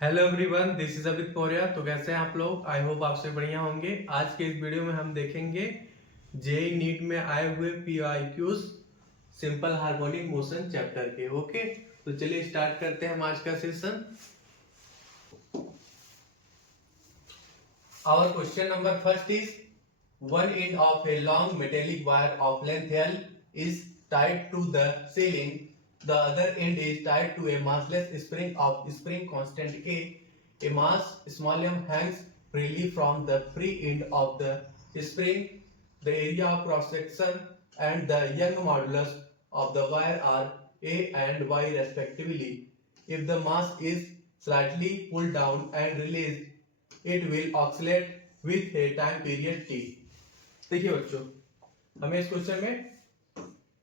Hello everyone, this is Amit Maurya. तो कैसे हैं आप लोग? आई होप आपसे बढ़िया होंगे। आज के इस वीडियो में हम देखेंगे जेई नीट में आए हुए PYQs simple harmonic motion chapter के। ओके, तो चलिए स्टार्ट करते हैं हम आज का session. Our question number first is one end of a long metallic wire of length L is tied to the ceiling. The other end is tied to a massless spring of spring constant K. A mass small m hangs freely from the free end of the spring. The area of cross section and the Young modulus of the wire are A and Y respectively. If the mass is slightly pulled down and released, it will oscillate with a time period T. देखिए बच्चों, हमें इस question में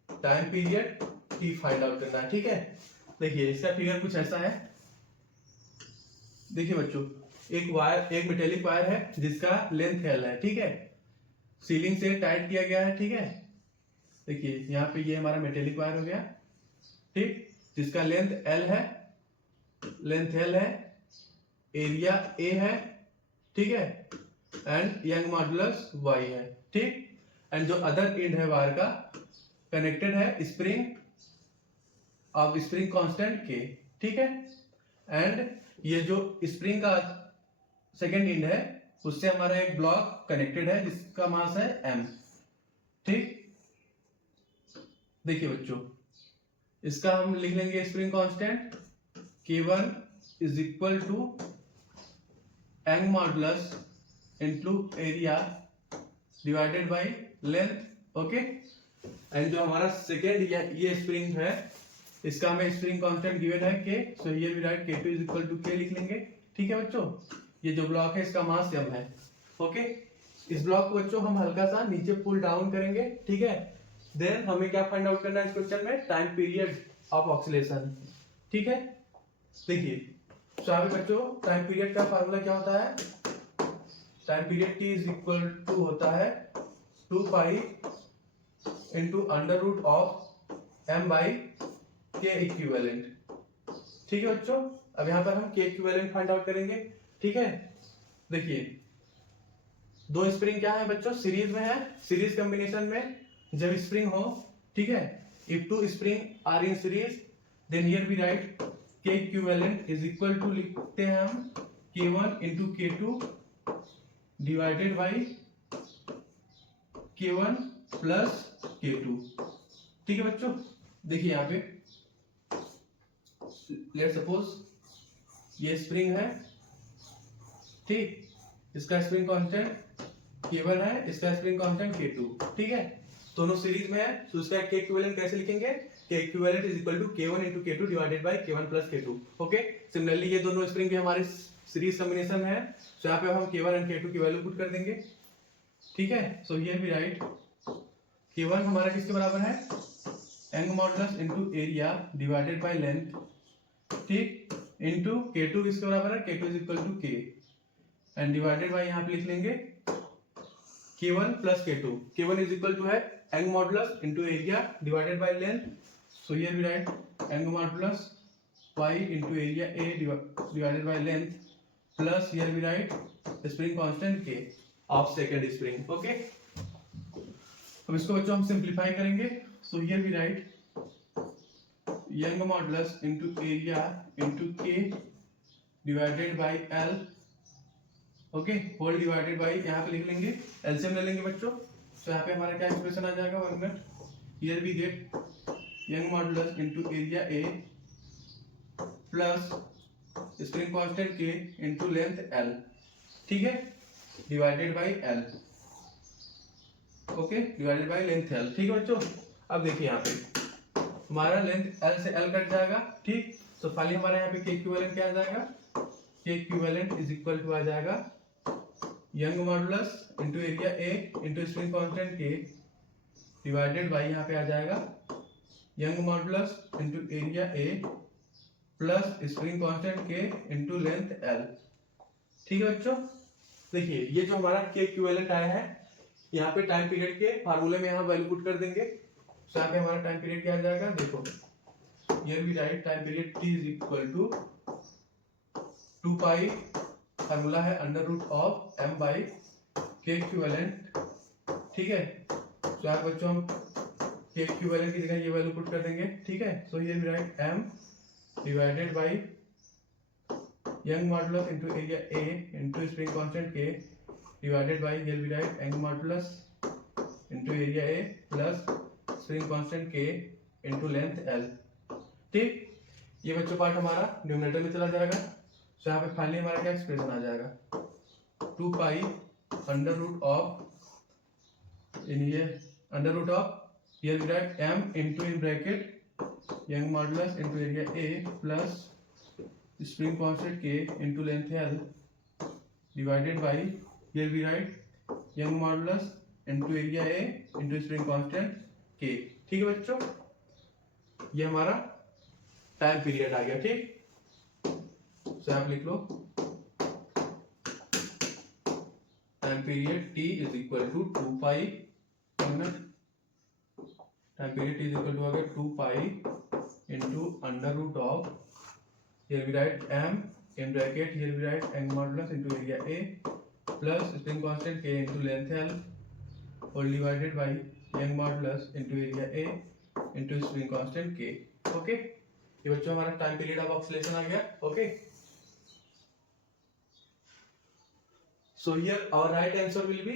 time period T find out करना है। ठीक है, देखिए इसका फिगर कुछ ऐसा है। देखिए बच्चों, एक मेटेलिक वायर है जिसका लेंथ एल है। ठीक है, सीलिंग से टाइट किया गया है। ठीक है, देखिए यहाँ पे ये हमारा मेटेलिक वायर हो गया। ठीक, जिसका लेंथ एल है, एरिया ए है। ठीक है, एंड यंग मॉडुलस वाई है। ठीक, एंड जो अदर एंड है वायर का कनेक्टेड है स्प्रिंग कांस्टेंट के। ठीक है, एंड ये जो स्प्रिंग का सेकेंड एंड है उससे हमारा एक ब्लॉक कनेक्टेड है जिसका मास है m। ठीक, देखिए बच्चों, इसका हम लिख लेंगे spring constant K1 is equal to Young modulus into area divided by length. Okay, and जो हमारा सेकेंड ये स्प्रिंग है इसका हमें स्प्रिंग कांस्टेंट गिवन है के, so here we write K2 is equal to K लिख लेंगे। ठीक है बच्चों, ये जो ब्लॉक है इसका मास m है। ओके, इस ब्लॉक को बच्चों हम हल्का सा नीचे पुल डाउन करेंगे। ठीक है, देन हमें क्या फाइंड आउट करना है इस क्वेश्चन में? Time period of oscillation. ठीक है, देखिए तो यहाँ पे बच्चों टाइम पीरियड का फार्मूला क्या होता है? Time period t is equal to होता है 2 pi into under root of m by K equivalent. ठीक है बच्चों, अब यहाँ पर हम के इक्विवेलेंट फाइंड आउट करेंगे। ठीक है, देखिए दो स्प्रिंग क्या है बच्चों? सीरीज में है। सीरीज कॉम्बिनेशन में जब स्प्रिंग हो, ठीक है, if two spring are in series then here we write K equivalent is equal to, लिखते हैं हम K1 into K2 divided by K1 plus K2। ठीक है बच्चों, देखिए यहाँ पे लेट सपोज ये स्प्रिंग है। ठीक, इसका स्प्रिंग कांस्टेंट K1 है, इसका स्प्रिंग कांस्टेंट K2। ठीक है, दोनों सीरीज में है तो उसका के इक्विवेलेंट कैसे लिखेंगे? K equivalent is equal to K1 into K2 divided by K1 plus K2। Okay, similarly ये दोनों स्प्रिंग भी हमारे सीरीज कॉम्बिनेशन में है, तो यहाँ पे हम K1 एंड K2 की वैल्यू पुट कर देंगे। ठीक है, so here we right K1 हमारा किसके बराबर है? Young modulus into area divided by length. ठीक, इनटू K2 किसके बराबर है? K2 is equal to K and divided by यहाँ पे लिख लेंगे K1 plus K2। K1 is equal to है young modulus into area divided by length, so here we write young modulus y into area a divided by length plus here we write spring constant K of second spring. Okay, अब इसको बच्चों हम simplify करेंगे, so here we write young modulus into area into K divided by L। Okay, whole divided by यहाँ पे लिख लेंगे LCM ले लेंगे बच्चों, तो यहाँ पे हमारा क्या एक्सप्रेशन आ जाएगा? 1 minute, here we get Young modulus into area A plus spring constant K into length L। ठीक है, divided by L। Okay, divided by length L। ठीक है बच्चों, अब देखिए यहाँ पे हमारा लेंथ L से L कट जाएगा। ठीक, तो फाइनली हमारे यहाँ पे के इक्विवेलेंट क्या आ जाएगा? के इक्विवेलेंट इज इक्वल टू आ जाएगा young modulus into area A into spring constant K divided by यहाँ पे आ जाएगा young modulus into area A plus spring constant K into length L। ठीक है बच्चों, देखिए ये जो हमारा के इक्विवेलेंट आया है यहाँ पे टाइम पीरियड के फार्मूले में यहाँ वैल्यू पुट कर देंगे, तो यहाँ पे हमारा टाइम पीरियड क्या आ जाएगा? देखो here we write time period T is equal to 2 pi formula है under root of m by K equivalent, ठीक है। तो यहाँ बच्चों हम के इक्विवेलेंट की जगह ये वैल्यू पुट कर देंगे, ठीक है। सो ये भी right m divided by young modulus into area A into spring constant K divided by ये भी right young modulus into area A plus spring constant K into length L, ठीक। ये बच्चों पार्ट हमारा न्यूमरेटर में चला जाएगा। तो यहाँ पे फाइनली हमारा क्या एक्सप्रेशन आ जाएगा 2 पाई अंडर रूट ऑफ ये अंडर रूट ऑफ ये right m into in bracket young modulus into area A plus spring constant K into length L divided by ये भी right young modulus into area A into spring constant K, ठीक है बच्चों। ये हमारा time period आ गया, ठीक। तो आप लिख लो time period t is equal to 2 pi, time period t is equal to आ गया 2 pi into under root of here we write m in bracket here we write young modulus into area A plus spring constant K into length L और divided by young modulus into area A into spring constant K, okay. ये बच्चों हमारा time period of oscillation आ गया, okay. So here our right answer will be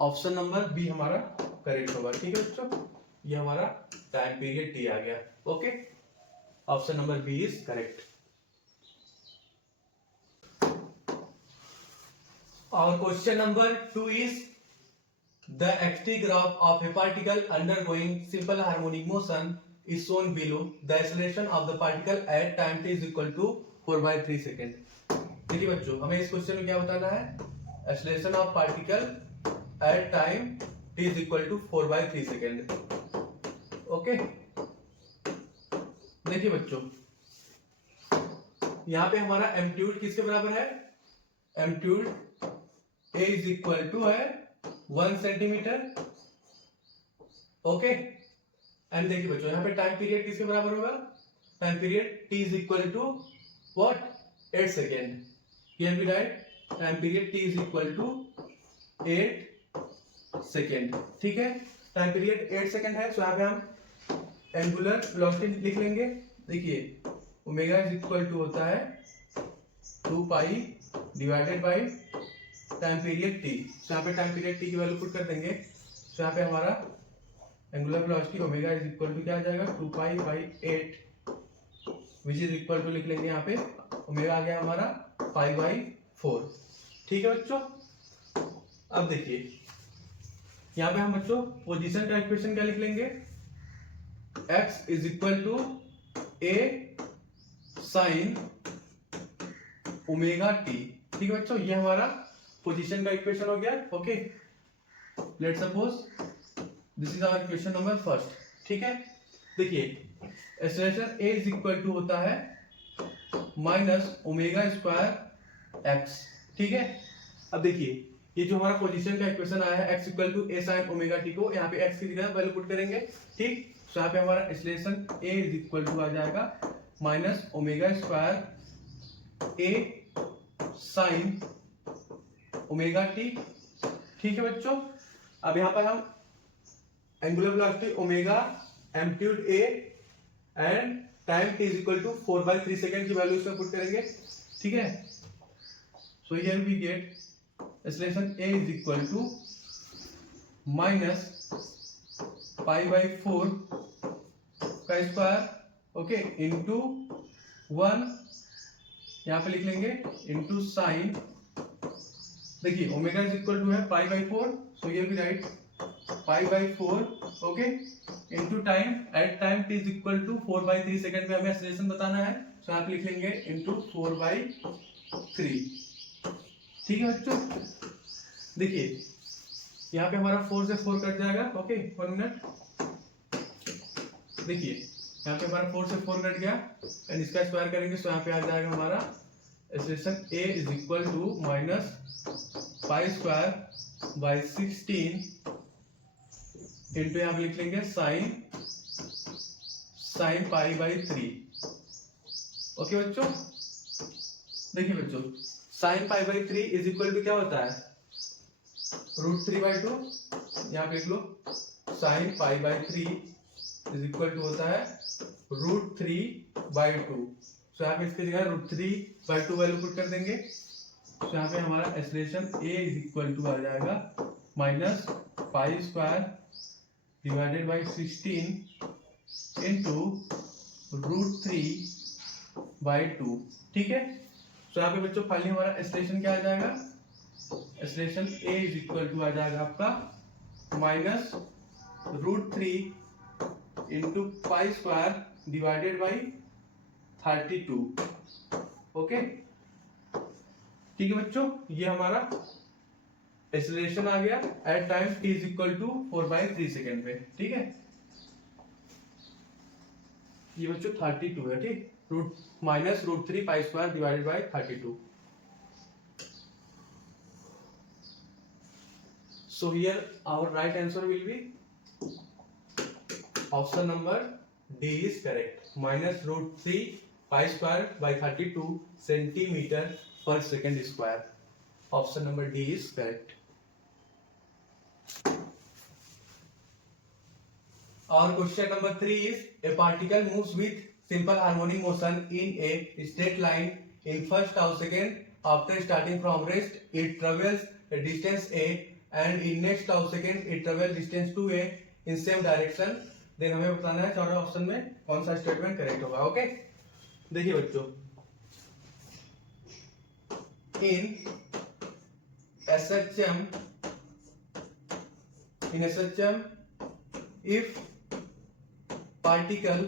option number B हमारा correct होगा, ठीक है बच्चों। ये हमारा टाइम पीरियड टी आ गया, okay. Option number B is correct. Our question number 2 is the xt graph of a particle undergoing simple harmonic motion is shown below. The acceleration of the particle at time t is equal to 4/3 second. देखिए बच्चों हमें इस question में क्या बताना है, acceleration of particle at time t is equal to 4/3 second, okay. देखिए बच्चों यहाँ पे हमारा एम्पलीट्यूड किसके बराबर है, amplitude A is equal to है 1 सेंटीमीटर, ओके। एंड देखिए बच्चों यहाँ पे टाइम पीरियड किसके बराबर होगा, time period t is equal to what 8 second. Here we write time period t is equal to 8 second, ठीक है। टाइम पीरियड 8 सेकेंड है। सो यहाँ पे हम एंगुलर वेलोसिटी लिख लेंगे। देखिए ओमेगा इज इक्वल टू होता है 2 pi divided by time period t। So यहाँ पे टाइम पीरियड t की वैल्यू पुट कर देंगे। सो यहाँ पे हमारा angular velocity omega is equal to क्या आ जाएगा 2 pi by 8 which is equal to लिख लेंगे यहाँ पे ओमेगा आ गया हमारा पाई बाई 4, ठीक है बच्चों। अब देखिए यहाँ पे हम बच्चों पोजीशन का इक्वेशन क्या लिख लेंगे, x is equal to a sine omega t, ठीक है बच्चों। ये हमारा पोजीशन का इक्वेशन हो गया, okay. Let suppose this is our equation number first, ठीक है। देखिए acceleration a is equal to होता है माइनस ओमेगा स्क्वायर x, ठीक है। अब देखिए ये जो हमारा पोजीशन का इक्वेशन आया है x equal to a sine omega t को यहाँ पे x की जगह वैल्यू पुट करेंगे, ठीक। तो यहाँ पे हमारा acceleration a is equal to आ जाएगा minus omega square a sine omega T, ठीक है बच्चों। अब यहाँ पर हम angular velocity omega, amplitude a and time t is equal to 4/3 second की वैल्यू इसमें पुट करेंगे, ठीक है। So here we get acceleration a is equal to minus pi by 4 का स्क्वायर, ओके, इंटू 1 यहाँ पे लिख लेंगे इंटू साइन। देखिए ओमेगा इज इक्वल टू है पाई बाई 4, सो ये भी write pi by 4, okay, into time at time t is equal to 4/3 second में हमें एक्सेलरेशन बताना है। सो आप लिख लेंगे इंटू 4/3, ठीक है बच्चों। देखिए यहाँ पे हमारा 4 से 4 कट जाएगा, ओके, 1 मिनट। देखिए यहाँ पे हमारा 4 से 4 कट गया एंड इसका स्क्वायर करेंगे, सो यहाँ पे आ जाएगा हमारा acceleration a is equal to minus pi square by 16 into यहाँ पे लिख लेंगे साइन पाई बाई 3, ओके बच्चों। देखिए बच्चों, sine pi by 3 is equal to क्या होता है, √3/2। यहाँ पे लिख लो, sine pi by 3 is equal to होता है √3/2। तो यहाँ पे इसकी जगह √3/2 वैल्यू पुट कर देंगे। तो यहाँ पे हमारा expression a is equal to आ जाएगा -π² डिवाइडेड बाई 16 इंटू √3/2। ठीक है, तो यहाँ पे बच्चों फाइनली हमारा एक्सप्रेशन क्या आ जाएगा, expression a is equal to आ जाएगा आपका -√3 इंटू π² डिवाइडेड बाई 32। ओके, ठीक है बच्चों, ये हमारा एक्सेलरेशन आ गया at time t is equal to 4/3 second पे। ठीक है, ये बच्चों 32 है। ठीक, -√3 π² divided by 32। So here our right answer will be option number D is correct. -√3 π² by 32 centimeter per second square. Option number D is correct. Our question number 3 is a particle moves with simple harmonic motion in a straight line in first tau second. After starting from rest, it travels a distance a, and in next tau second it travels distance 2a in same direction. Then हमें बताना है चारों option में कौन सा statement correct होगा। Okay, देखिए बच्चों, in SHM if particle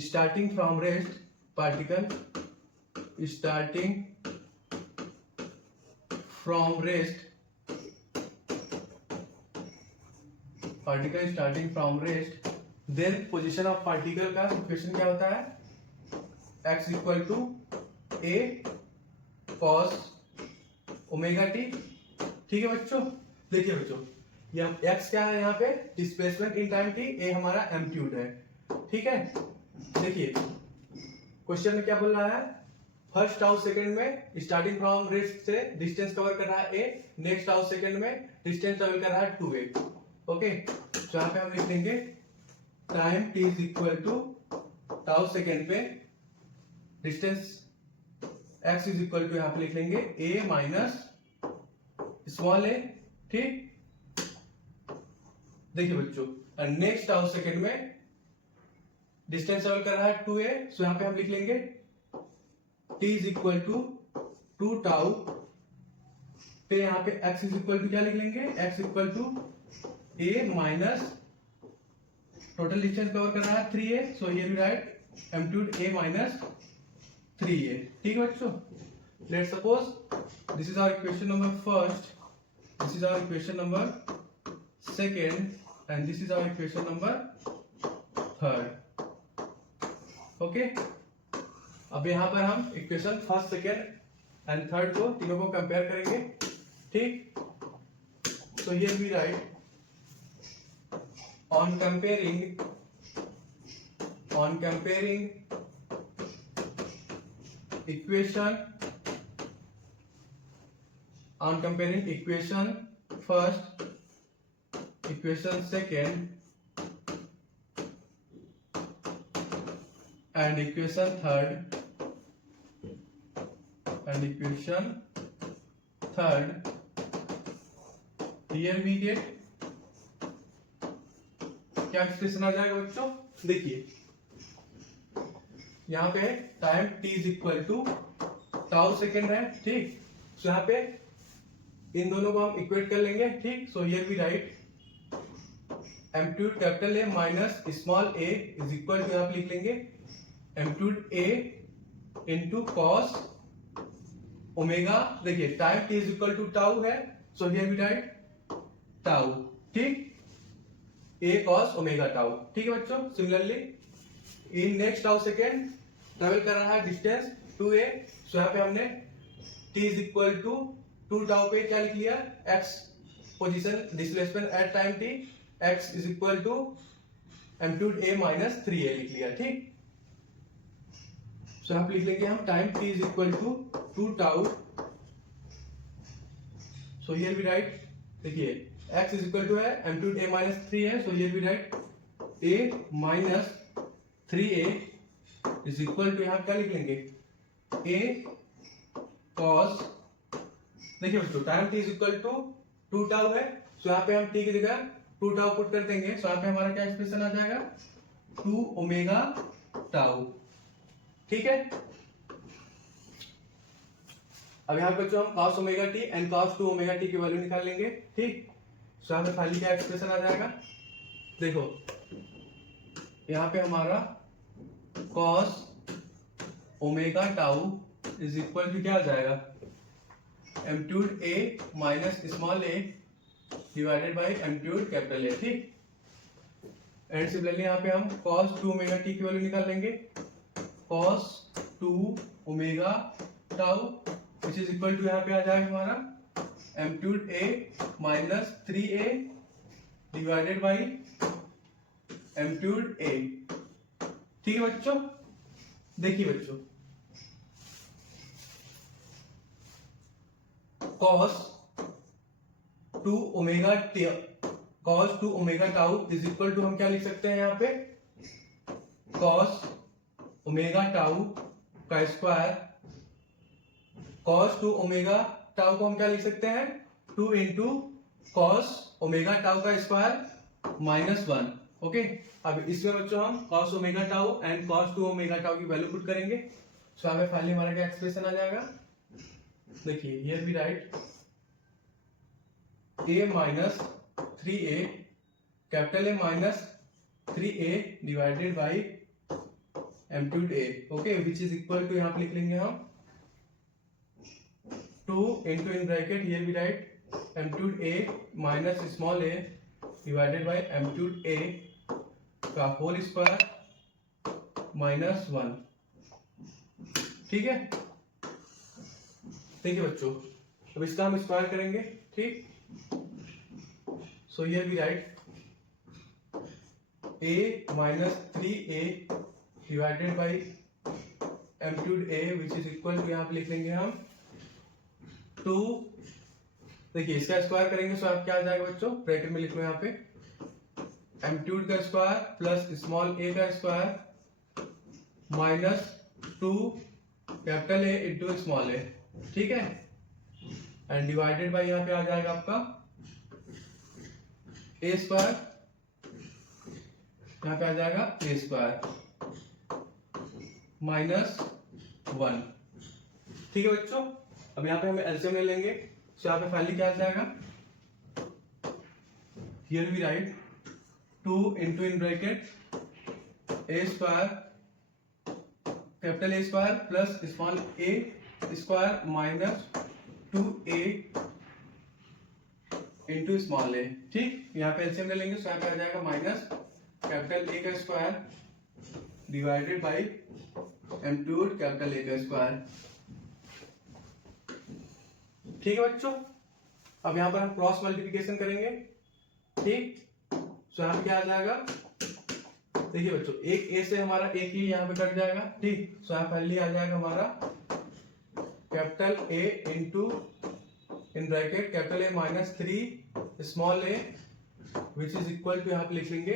starting from rest, particle starting from rest, then position of particle का इक्वेशन क्या होता है, x equal to a cos ⍵t। ठीक है बच्चों, देखिए बच्चों, ये x क्या है यहाँ पे, displacement in time t, a हमारा एम्पलीट्यूड है। ठीक है, देखिए क्वेश्चन में क्या बोल रहा है, फर्स्ट टाउ सेकंड में स्टार्टिंग फ्रॉम रेस्ट से डिस्टेंस कवर कर रहा है a, नेक्स्ट टाउ सेकंड में डिस्टेंस ट्रेवल कर रहा है 2a। ओके, तो यहाँ पे हम लिख देंगे time t is equal to tau second पे distance x is equal to, यहाँ पे लिख लेंगे a माइनस स्मॉल a। ठीक, देखिए बच्चों, नेक्स्ट टाउ सेकंड में डिस्टेंस ट्रेवल कर रहा है 2a, सो यहाँ पे हम लिख लेंगे t is equal to 2 tau पे, यहाँ पे x इज इक्वल टू क्या लिख लेंगे, x equal to a minus total distance cover कर रहा है 3a, so here we write amplitude a minus 3a। ठीक है बच्चों, let's suppose this is our equation number first, this is our equation number second, and this is our equation number third. Okay, अब यहाँ पर हम equation first, second and third को तीनों को कंपेयर करेंगे। ठीक, so here we write on comparing equation first, equation second and equation third, here we get क्या एक्सप्रेशन आ जाएगा बच्चों, देखिए यहाँ पे time t is equal to tau second है। ठीक, सो यहाँ पे इन दोनों को हम इक्वेट कर लेंगे। ठीक, so here we write amplitude capital A minus small a is equal to, यहाँ पे लिख लेंगे amplitude A into cos omega. देखिए time t is equal to tau है, so here we write tau. ठीक, a cos ओमेगा टाउ। ठीक है बच्चों, similarly in next tau second travel कर रहा है डिस्टेंस 2a, सो यहाँ पे हमने t is equal to 2 tau पे क्या लिख लिया, x position displacement at time t, x is equal to amplitude A minus 3a लिख लिया, ठीक। सो आप लिख लेंगे हम time t is equal to 2 tau. So here we write, देखिए x इज इक्वल टू है एम्पलीट्यूड a माइनस 3 है, so here we write a minus 3a is equal to, यहां क्या लिख लेंगे a cos, देखिए बच्चों time t is equal to 2 tau है, सो यहाँ पे हम t की जगह 2 टाउ पुट कर देंगे, सो यहाँ पे हमारा क्या एक्सप्रेशन आ जाएगा 2 ओमेगा टाउ, ठीक है। अब यहाँ पे बच्चों हम cos omega t and cos 2 omega t की वैल्यू निकाल लेंगे, ठीक। सो यहाँ पे फाइनली क्या एक्सप्रेशन आ जाएगा, देखो यहाँ पे हमारा cos omega tau is equal to क्या आ जाएगा amplitude a minus small a divided by amplitude capital A, ठीक। एंड सिमिलरली यहाँ पे हम cos 2 ओमेगा t की वैल्यू निकाल लेंगे, cos 2 omega tau which is equal to यहाँ पे आ जाएगा हमारा amplitude a minus 3a divided by amplitude a, ठीक है बच्चों। देखिए बच्चों cos 2 omega tau is equal to हम क्या लिख सकते हैं यहाँ पे cos ओमेगा टाउ का स्क्वायर, cos 2 ओमेगा टाउ को हम क्या लिख सकते हैं 2 इंटू cos ओमेगा टाउ का स्क्वायर माइनस 1, ओके। अब इसमें बच्चों हम cos omega tau and cos 2 omega tau की वैल्यू पुट करेंगे, सो हमें फाइनली हमारा क्या एक्सप्रेशन आ जाएगा, देखिए here we write a minus 3a capital A minus 3a divided by amplitude a, okay, which is equal to यहाँ पे लिख लेंगे हम 2 into in bracket here we write amplitude a minus small a divided by amplitude a का whole square minus 1, ठीक है। देखिए बच्चों अब इसका हम स्क्वायर करेंगे, ठीक। So here we write a minus 3a divided by amplitude a which is equal to यहाँ पे लिख लेंगे हम 2, देखिए इसका स्क्वायर करेंगे सो आप क्या आ जाएगा बच्चों, ब्रैकेट में लिख लो यहाँ पे एम्पलीट्यूड का स्क्वायर प्लस स्मॉल a का square minus 2 capital A into small a, ठीक है। एंड डिवाइडेड बाई यहाँ पे आ जाएगा आपका a स्क्वायर, यहाँ पे आ जाएगा a स्क्वायर माइनस 1, ठीक है बच्चों। अब यहाँ पे हम एलसीएम ले लेंगे, सो यहाँ पे फाइनली क्या आ जाएगा here we write 2 into in bracket a square capital A square plus small a square minus 2a into small a, ठीक। यहाँ पे एलसीएम ले लेंगे, सो यहाँ पे आ जाएगा माइनस कैपिटल A का square divided by amplitude capital A का स्क्वायर, ठीक है बच्चों। अब यहाँ पर हम क्रॉस मल्टीप्लिकेशन करेंगे, ठीक। सो यहाँ पे क्या आ जाएगा, देखिए बच्चों एक a से हमारा एक ही यहाँ पे कट जाएगा, ठीक। सो यहाँ पहले आ जाएगा हमारा capital A into in bracket capital A minus 3 small a which is equal to यहाँ पे लिख लेंगे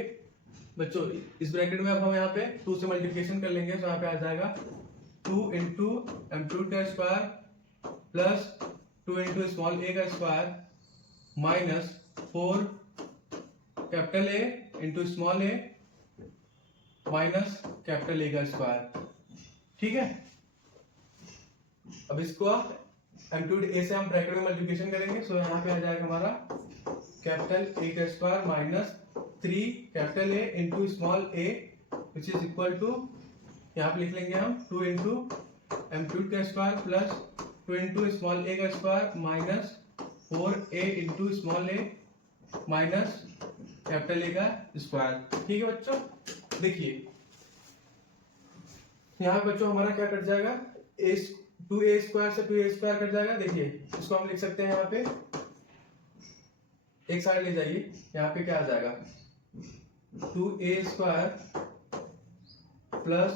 बच्चों इस ब्रैकेट में अब हम यहाँ पे 2 से मल्टीप्लिकेशन कर लेंगे, तो यहाँ पे आ जाएगा 2 इंटू एम्पलीट्यूड का square plus 2 into small a का square minus 4 capital A into small a minus capital A का स्क्वायर, ठीक है। अब इसको एम्पलीट्यूड A से हम ब्रैकेट में मल्टीप्लिकेशन करेंगे, सो यहाँ पे आ जाएगा हमारा कैपिटल A का square minus 3 capital A into small a which is equal to यहाँ पे लिख लेंगे हम 2 इंटू एम्पलीट्यूड का square plus 2 into small a का square minus 4a into small a minus capital A का स्क्वायर, ठीक है बच्चों। देखिए यहाँ पे बच्चों हमारा क्या कट जाएगा 2a स्क्वायर से 2a स्क्वायर कट जाएगा, देखिए इसको हम लिख सकते हैं यहाँ पे एक साइड ले जाइए, यहाँ पे क्या आ जाएगा 2a² plus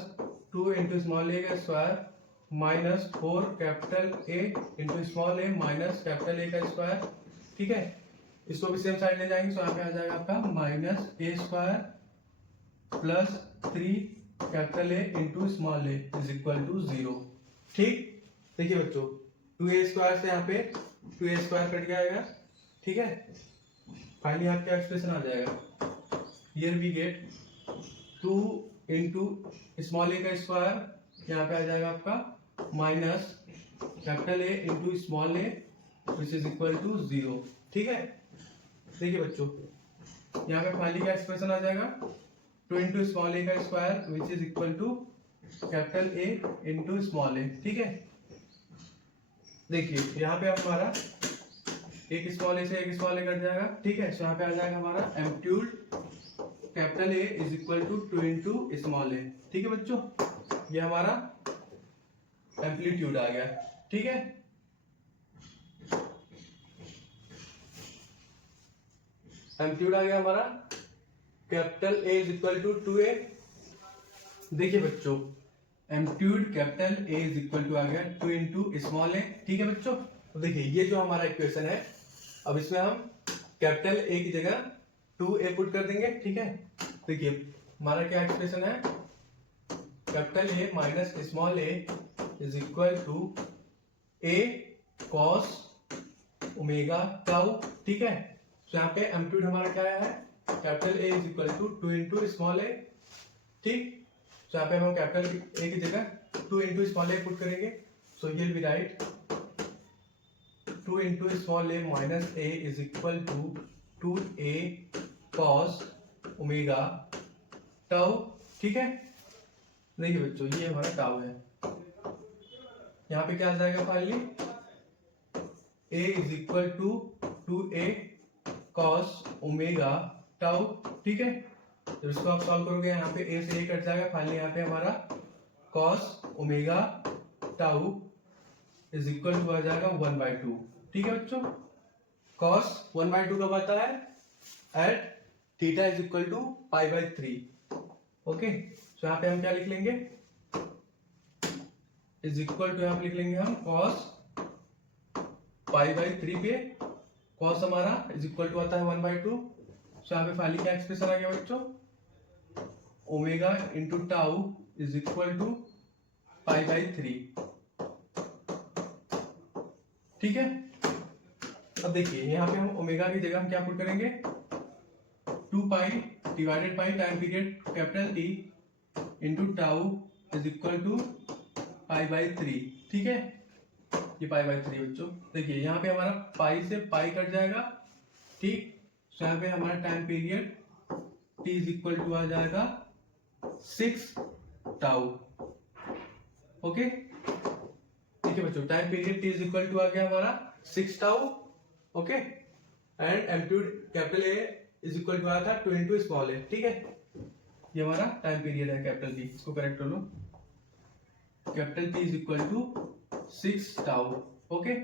2 into small A का square minus 4 capital A into small A minus capital ए का स्क्वायर। ठीक है, इसको भी सेम साइड ले जाएंगे तो यहाँ पे आ जाएगा आपका -a² plus 3 capital A into small A is equal to 0। ठीक, देखिए बच्चों 2a² से यहाँ पे 2a² कट जाएगा। ठीक है, फाइनली आपका एक्सप्रेशन आ जाएगा। Here we get 2 into small A का स्क्वायर, यहाँ पे आ जाएगा आपका minus capital A into small A which is equal to 0। ठीक है, देखिए बच्चों यहाँ पे फाइनली का एक्सप्रेशन आ जाएगा 2 इंटू स्मॉल ए का square which is equal to capital A into small A. ठीक है, देखिए यहाँ पे हमारा एक स्मॉल ए से एक स्मॉल ए कट जाएगा। ठीक है, तो यहाँ पे आ जाएगा हमारा amplitude capital A is equal to 2 into small A. ठीक है बच्चों, ये हमारा एम्पलीट्यूड आ गया। ठीक है, एम्पलीट्यूड आ गया हमारा capital A is equal to 2a। देखिए बच्चों amplitude capital A is equal to आ गया 2 इंटू स्मॉल ए। ठीक है बच्चों, तो देखिए ये जो हमारा इक्वेशन है, अब इसमें हम कैपिटल ए की जगह 2a पुट कर देंगे। ठीक है, देखिए हमारा क्या एक्सप्रेशन है, capital A minus small A is equal to a cos omega tau. ठीक है, तो यहाँ पे एम्पलीट्यूड हमारा क्या है, capital A is equal to 2 into small A. ठीक, तो यहाँ पे हम कैपिटल ए की जगह 2 इंटू स्मॉल ए पुट करेंगे। So here we write 2 into small A minus A is equal to 2a cos omega tau. ठीक है, देखिए बच्चों ये हमारा टाउ है। यहाँ पे क्या आ जाएगा finally, a is equal to 2a cos omega tau. ठीक है, जब इसको आप सॉल्व करोगे यहाँ पे a से a कट जाएगा, फाइनली यहाँ पे हमारा cos omega tau is equal to आ जाएगा 1/2। ठीक है बच्चों, cos 1/2 कब आता है, at theta is equal to π/3। Okay, तो यहाँ पे हम क्या लिख लेंगे, इज इक्वल टू यहाँ पे लिख लेंगे हम cos π/3 पे cos हमारा इज इक्वल टू आता है 1/2। तो यहाँ पे फाइनली क्या एक्सप्रेशन आ गया बच्चों, omega into tau is equal to π/3। ठीक है, अब देखिए यहाँ पे हम ओमेगा की जगह हम क्या पुट करेंगे, 2π divided by time period capital T into tau is equal to π/3। ठीक है, ये π/3 बच्चों। देखिए यहाँ पे हमारा पाई से पाई कट जाएगा। ठीक, तो यहाँ पे हमारा time period t is equal to आ जाएगा 6 टाउ। ओके, ठीक है बच्चों, time period t is equal to आ गया हमारा 6 tau. Okay, and amplitude capital A is equal to आया था 2 इंटू स्मॉल ए। ठीक है, ये हमारा टाइम पीरियड है कैपिटल टी, इसको करेक्ट कर लो, capital T is equal to 6 tau. Okay,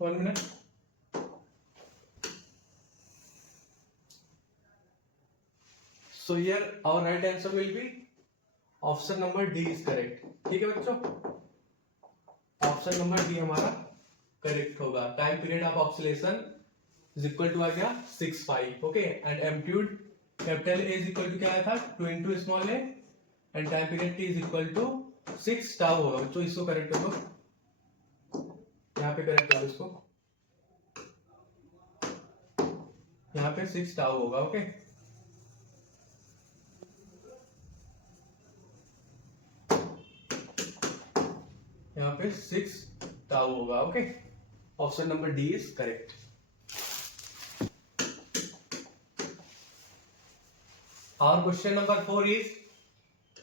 one minute. So here our right answer will be option number D is correct। ठीक है बच्चों, ऑप्शन नंबर डी हमारा करेक्ट होगा। Time period of oscillation is equal to आ गया 6π। Okay, and amplitude capital A is equal to क्या आया था, 2 into small A, and time period T is equal to 6 tau होगा बच्चों। इसको करेक्ट कर दो, यहाँ पे करेक्ट करो इसको, यहाँ पे 6 टाउ होगा। ओके, यहाँ पे 6 टाउ होगा। Okay, option number D is correct. Our question number 4 is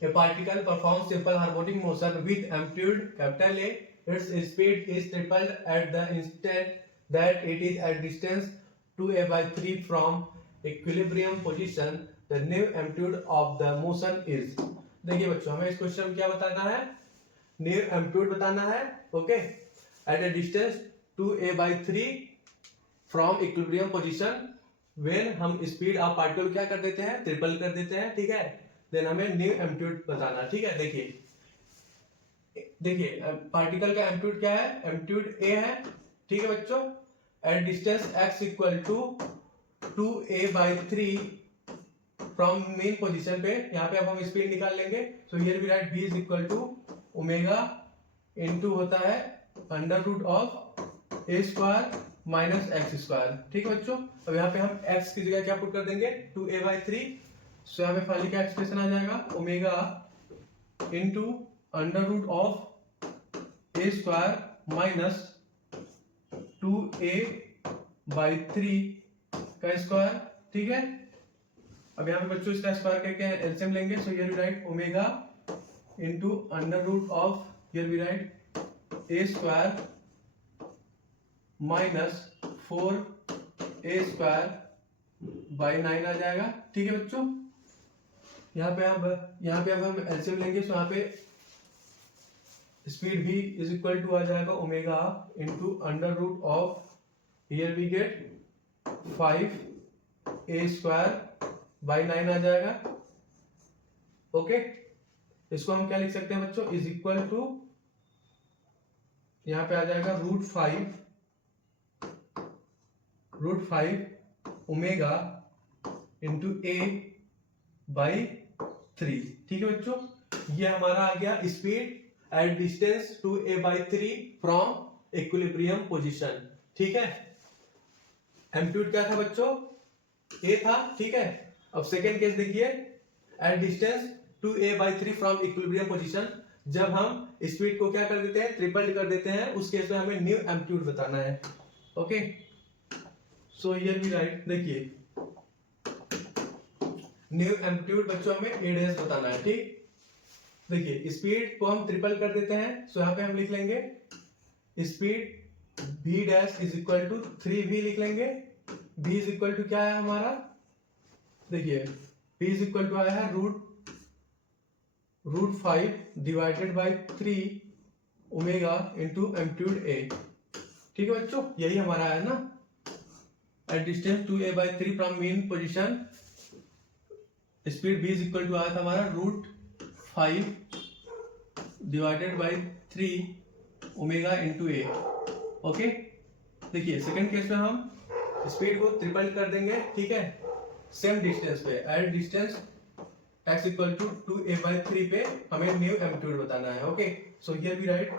a particle performs simple harmonic motion with amplitude capital A. Its speed is tripled at the instant that it is at distance 2a/3 from equilibrium position. The new amplitude of the motion is। देखिए बच्चों, हमें इस question में क्या बताना है, new amplitude बताना है। Okay, at a distance 2a/3 from equilibrium position when हम स्पीड ऑफ पार्टिकल क्या कर देते हैं, ट्रिपल कर देते हैं, ठीक है। देन हमें न्यू एम्पलीट्यूड बताना, ठीक है। देखिए पार्टिकल का एम्पलीट्यूड क्या है, एम्पलीट्यूड a है, ठीक है बच्चों। At distance x equal to 2a/3 from mean position पे, यहाँ पे अब हम स्पीड निकाल लेंगे। So here we write v is equal to omega into होता है under root of a square minus x square, ठीक है बच्चों। अब यहाँ पे हम x की जगह क्या पुट कर देंगे, 2a/3। सो यहाँ पे फाइनली क्या एक्सप्रेशन आ जाएगा, omega into under root of a square minus 2a/3 का स्क्वायर, ठीक है। अब यहाँ पे बच्चों इसका स्क्वायर करके एलसीएम लेंगे। So here we write omega into under root of, here we write a square minus 4a square by 9 आ जाएगा, ठीक है बच्चों। यहाँ पे अब हम एलसीएम लेंगे। सो यहाँ पे speed v is equal to आ जाएगा omega into under root of, here we get 5a square by 9 आ जाएगा, ओके। इसको हम क्या लिख सकते हैं बच्चों, इज इक्वल टू, यहाँ पे आ जाएगा √5 ओमेगा इंटू a/3, ठीक है बच्चों। ये हमारा आ गया speed at distance 2a/3 from equilibrium position, ठीक है। एम्पलीट्यूड क्या था बच्चों, a था, ठीक है। अब सेकेंड केस देखिए, eight distance 2a/3 from equilibrium position, जब हम स्पीड को क्या कर देते हैं, ट्रिपल कर देते हैं, उस केस में हमें न्यू एम्पलीट्यूड बताना है, okay. So here we write, देखिए न्यू एम्पलीट्यूड बच्चों हमें a' बताना है, ठीक। देखिए स्पीड को हम ट्रिपल कर देते हैं। सो यहाँ पे हम लिख लेंगे speed v' is equal to 3v लिख लेंगे। v इज इक्वल टू क्या है हमारा, देखिए v इज इक्वल टू आया है √5 divided by 3 omega into amplitude a, ठीक है बच्चों। यही हमारा है ना, at distance 2a/3 from mean position, speed v is equal to आया था हमारा √5 divided by 3 omega into a, okay. देखिए सेकंड केस में हम स्पीड को ट्रिपल कर देंगे, ठीक है, सेम डिस्टेंस पे। At distance x equal to 2a/3 पे हमें न्यू एम्पलीट्यूड बताना है, okay. So here we right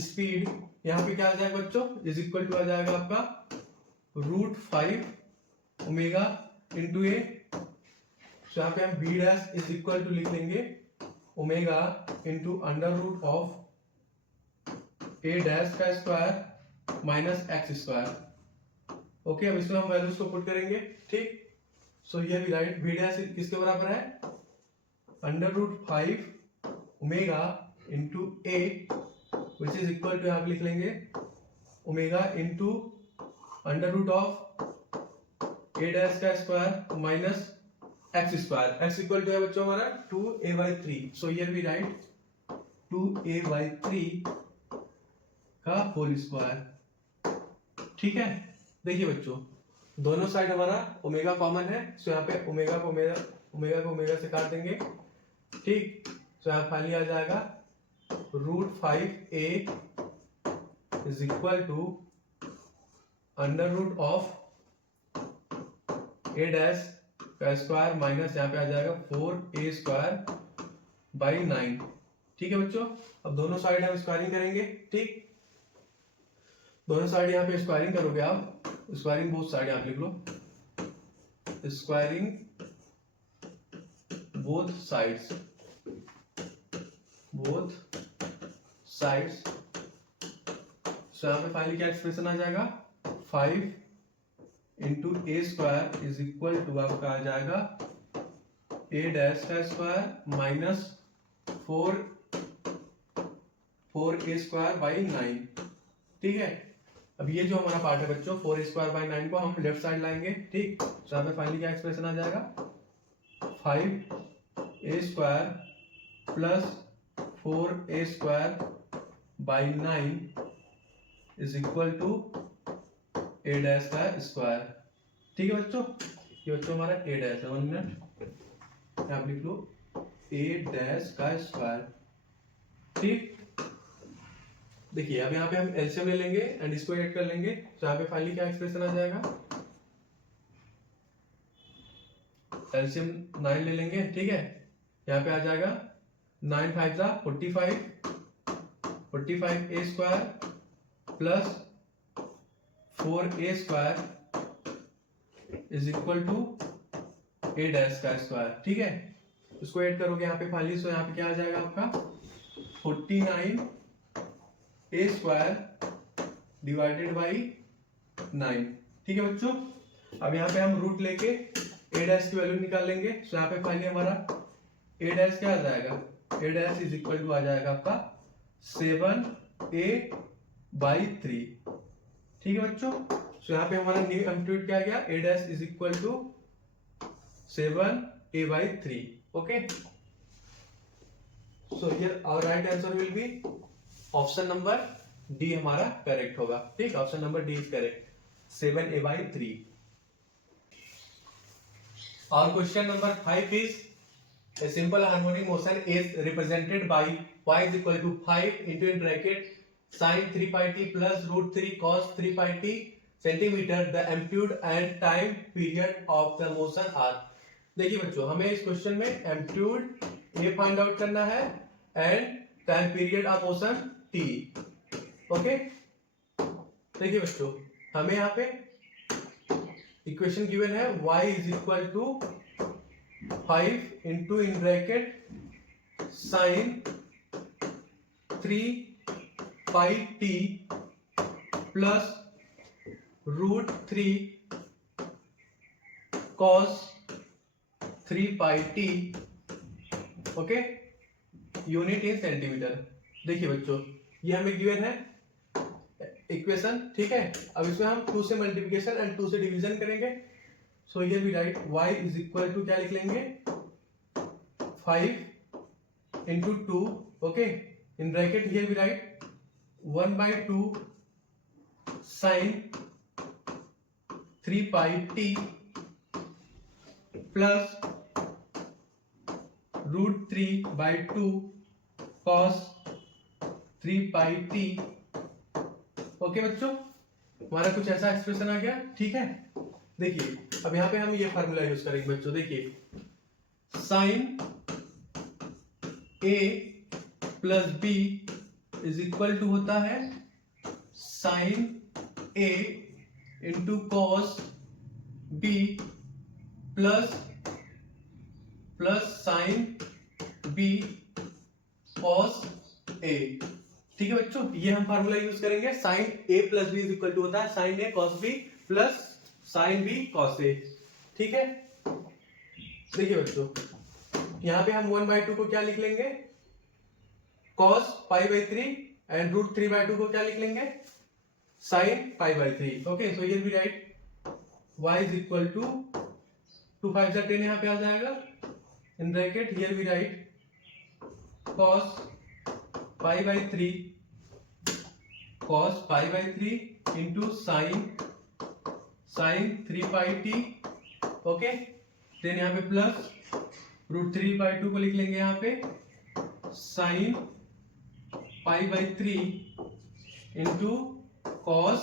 speed, यहाँ पे क्या आ जाएगा बच्चों, इज इक्वल टू आ जाएगा आपका √5 ओमेगा इंटू a। सो यहाँ पे हम v' इज इक्वल टू लिख लेंगे omega into under root of a' का square minus x square, okay. अब इसमें हम वैल्यूज को पुट करेंगे, ठीक। So here we write v' किसके बराबर है, under root 5 omega into a which is equal to, यहाँ पे लिख लेंगे omega into under root of a' का square minus x square. X equal to है बच्चों हमारा 2a/3। So here we right 2a/3 का होल स्क्वायर, ठीक है। देखिए बच्चों दोनों साइड हमारा ओमेगा कॉमन है। सो यहाँ पे ओमेगा को ओमेगा से काट देंगे, ठीक। सो यहाँ फाइनली आ जाएगा √5a is equal to under root of a' का स्क्वायर माइनस यहाँ पे आ जाएगा 4a स्क्वायर बाई 9, ठीक है बच्चों। अब दोनों साइड हम स्क्वायरिंग करेंगे, ठीक। दोनों साइड यहाँ पे स्क्वायरिंग करोगे आप, स्क्वायरिंग बोथ साइड आप लिख लो, स्क्वायरिंग बोथ साइड्स, सो यहाँ पे फाइनली क्या एक्सप्रेशन आ जाएगा, 5 into a square is equal to आपका आ जाएगा a' का square minus 4a square by 9, ठीक है। अब ये जो हमारा पार्ट है बच्चों 4a स्क्वायर बाई 9 को हम लेफ्ट साइड लाएंगे, ठीक। तो यहाँ पे फाइनली क्या एक्सप्रेशन आ जाएगा, 5a square plus 4a square by 9 is equal to A dash का स्क्वायर। ठीक है बच्चों, ये बच्चों हमारा ए डैश है। 1 मिनट, आप लिख लो ए डैश का स्क्वायर। ठीक, देखिए अब यहाँ पे हम एलसीएम ले लेंगे एंड इसको ऐड कर लेंगे, तो यहाँ पे फाइनली क्या एक्सप्रेशन आ जाएगा, एलसीएम 9 ले लेंगे। ठीक है, यहाँ पे आ जाएगा 9 5 जा 45, 45 A square plus 4 A square is equal to A dash का स्क्वायर। ठीक है, इसको ऐड करोगे यहाँ पे फाइनली, तो यहाँ पे क्या आ जाएगा आपका 49 ए स्क्वायर डिवाइडेड बाई 9। ठीक है बच्चों, अब यहाँ पे हम रूट लेके ए डैश की वैल्यू निकाल लेंगे, तो यहाँ पे फाइनली हमारा ए डैश क्या आ जाएगा, ए डैश इज इक्वल टू आ जाएगा आपका 7a/3। ठीक है बच्चों, तो यहाँ पे हमारा न्यू एम्पलीट्यूड क्या आ गया, A dash is equal to 7a/3। Okay, so here our right answer will be option number D हमारा करेक्ट होगा। ठीक, option number D is correct, 7a/3। और question number 5 is a simple harmonic motion is represented by y is equal to 5 into in bracket sin 3 pi t plus root 3 cos 3 pi t centimeter. The amplitude and time period of the motion are। देखिए बच्चों, हमें इस question में amplitude ए find out करना है and time period of motion T. Okay, देखिए बच्चों, हमें यहाँ पे इक्वेशन गिवन है y is equal to 5 into in bracket sine 3 pi T plus root 3 cos 3 pi T. Okay, unit in centimetre. देखिए बच्चों, ये हमें गिवन है इक्वेशन। ठीक है, अब इसमें हम 2 से मल्टीप्लिकेशन एंड 2 से डिवीजन करेंगे। So here we write y is equal to क्या लिख लेंगे, 5 into 2। Okay, in bracket here we write 1/2 sine 3 pi T plus root 3/2 cos 3 pi T. Okay बच्चों, हमारा कुछ ऐसा एक्सप्रेशन आ गया। ठीक है, देखिए अब यहाँ पे हम ये फार्मूला यूज करेंगे बच्चों। देखिए sine A plus B is equal to होता है sine A into cos B plus sine B cos A. ठीक है बच्चों, ये हम फार्मूला यूज करेंगे। Sine A plus B is equal to होता है sine A cos B plus sine B cos A. ठीक है, देखिए बच्चों, यहां पे हम 1/2 को क्या लिख लेंगे, कॉस π/3 एंड रूट 3/2 को क्या लिख लेंगे, sine π/3। Okay, so here we write y is equal to 2 5 10 यहां पे आ जाएगा। In bracket here we write cos π/3 cos π/3 into sine 3 pi T. Okay, then यहाँ पे प्लस रूट 3/2 को लिख लेंगे यहाँ पे sign π/3 into cos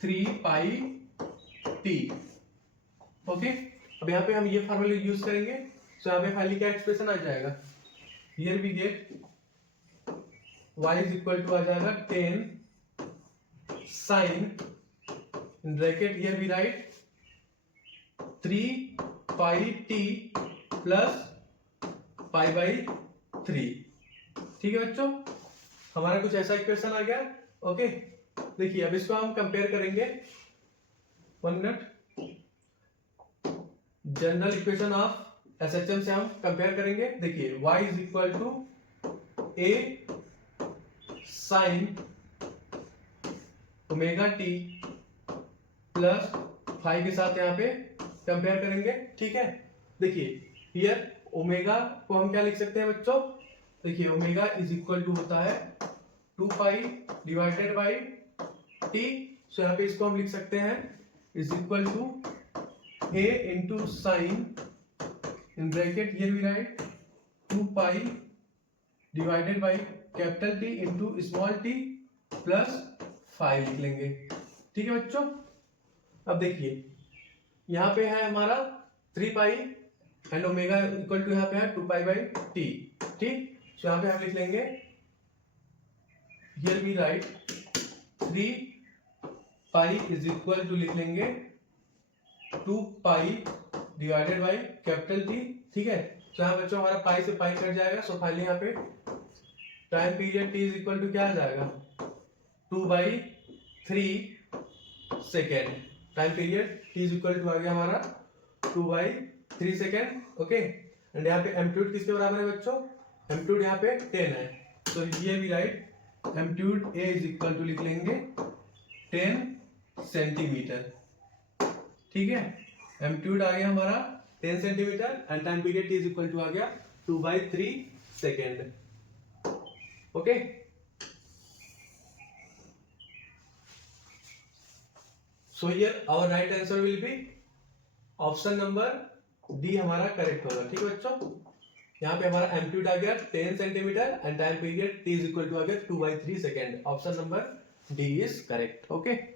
3 pi T. Okay, अब यहाँ पे हम ये फार्मूला यूज करेंगे, तो यहाँ पे फाइनली क्या एक्सप्रेशन आ जाएगा, here we get y is equal to आ जाएगा 10 sine in bracket here we write 3 pi t plus π/3। ठीक है बच्चों, हमारा कुछ ऐसा इक्वेशन आ गया। ओके, देखिए अब इसको हम कंपेयर करेंगे। 1 minute, general equation of SHM से हम कंपेयर करेंगे। देखिए y is equal to a sine omega T plus 5 के साथ यहाँ पे कंपेयर करेंगे। ठीक है, देखिए हियर ओमेगा को हम क्या लिख सकते हैं बच्चों, देखिए ओमेगा इज इक्वल टू होता है 2 pi divided by T, so यहाँ पे इसको हम लिख सकते हैं is equal to a into sine in bracket here we write 2 pi divided by capital T into small T plus 5 लिख लेंगे। ठीक है बच्चों, अब देखिए यहाँ पे है हमारा 3 पाई एंड ओमेगा इक्वल टू यहाँ पे है 2 पाई बाई टी। ठीक, तो यहाँ पे हम लिख लेंगे here we write 3 pi is equal to लिख लेंगे 2 pi divided by capital T. ठीक है, तो यहाँ बच्चों हमारा पाई से पाई कट जाएगा, सो फाइनली यहाँ पे time period T is equal to क्या आ जाएगा 2/3 second. Time period T is equal to आ गया हमारा 2/3 सेकेंड। ओके, एंड यहाँ पे एम्पलीट्यूड किसके बराबर है बच्चों, एम्पलीट्यूड यहाँ पे 10 है, तो ये भी write amplitude A is equal to लिख लेंगे 10 सेंटीमीटर। ठीक है, एम्पलीट्यूड आ गया हमारा 10 centimetre and time period T is equal to आ गया 2/3 second. Okay, so here our right answer will be option number D हमारा करेक्ट होगा। ठीक है बच्चों, यहाँ पे हमारा एम्पलीट्यूड आ गया 10 centimetre and time period T is equal to आ गया 2/3 second. Option number D is correct. Okay.